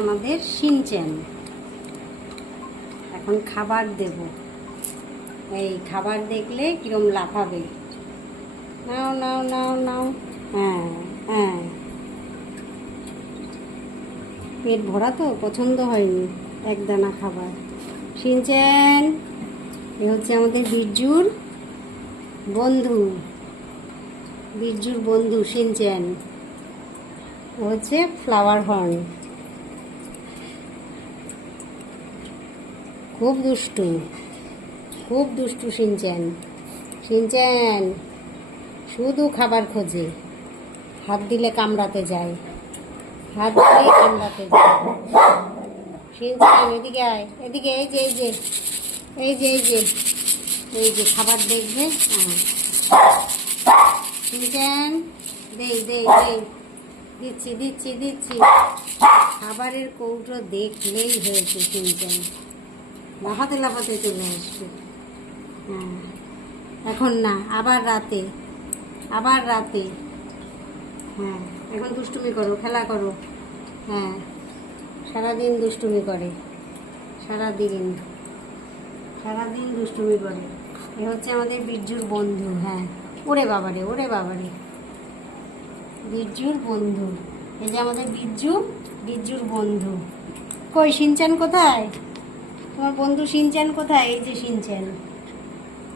আমাদের শিনচ্যান। এখন খাবার দেব। এই খাবার দেখলে কিরম লাফাবে। নাও নাও নাও নাও। হ্যাঁ হ্যাঁ, পেট ভরা তো, পছন্দ হয়নি একদানা খাবার। শিনচ্যান, এ হচ্ছে আমাদের বিরজুর বন্ধু, বিরজুর বন্ধু শিনচ্যান। ও হচ্ছে ফ্লাওয়ার হর্ন। খুব দুষ্টু, খুব দুষ্টু শিনচ্যান। শিনচ্যান শুধু খাবার খোঁজে, হাত দিলে কামড়াতে যায়, হাত দিলে কামড়াতে যায়। শিনচ্যান এদিকে আয়, এদিকে। এই যে এই যে এই যে এই যে এই যে খাবার দেখবে। হ্যাঁ শিনচ্যান, দেই দেই দেই, দিচ্ছি দিচ্ছি দিচ্ছি। খাবারের কৌটো দেখলেই হয়েছে শিনচ্যান লাফাতে লাফাতে চলে আসবে। হ্যাঁ, এখন না, আবার রাতে, আবার রাতে। হ্যাঁ, এখন দুষ্টুমি করো, খেলা করো। হ্যাঁ, সারাদিন দুষ্টুমি করে, সারাদিন সারাদিন দুষ্টুমি করে। এ হচ্ছে আমাদের বিরজুর বন্ধু। হ্যাঁ, ওরে বাবারে, ওরে বাবারে, বিরজুর বন্ধু। এই যে আমাদের বিরজু, বিরজুর বন্ধু। কই শিনচ্যান কোথায়? তোমার বন্ধু শিনচ্যান কোথায়? এই যে শিনচ্যান,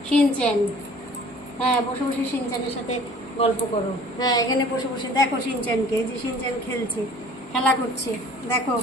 শিনচ্যান। হ্যাঁ, বসে বসে শিনচ্যানের সাথে গল্প করো। হ্যাঁ, এখানে বসে বসে দেখো শিনচ্যানকে। এই যে শিনচ্যান খেলছে, খেলা করছে, দেখো।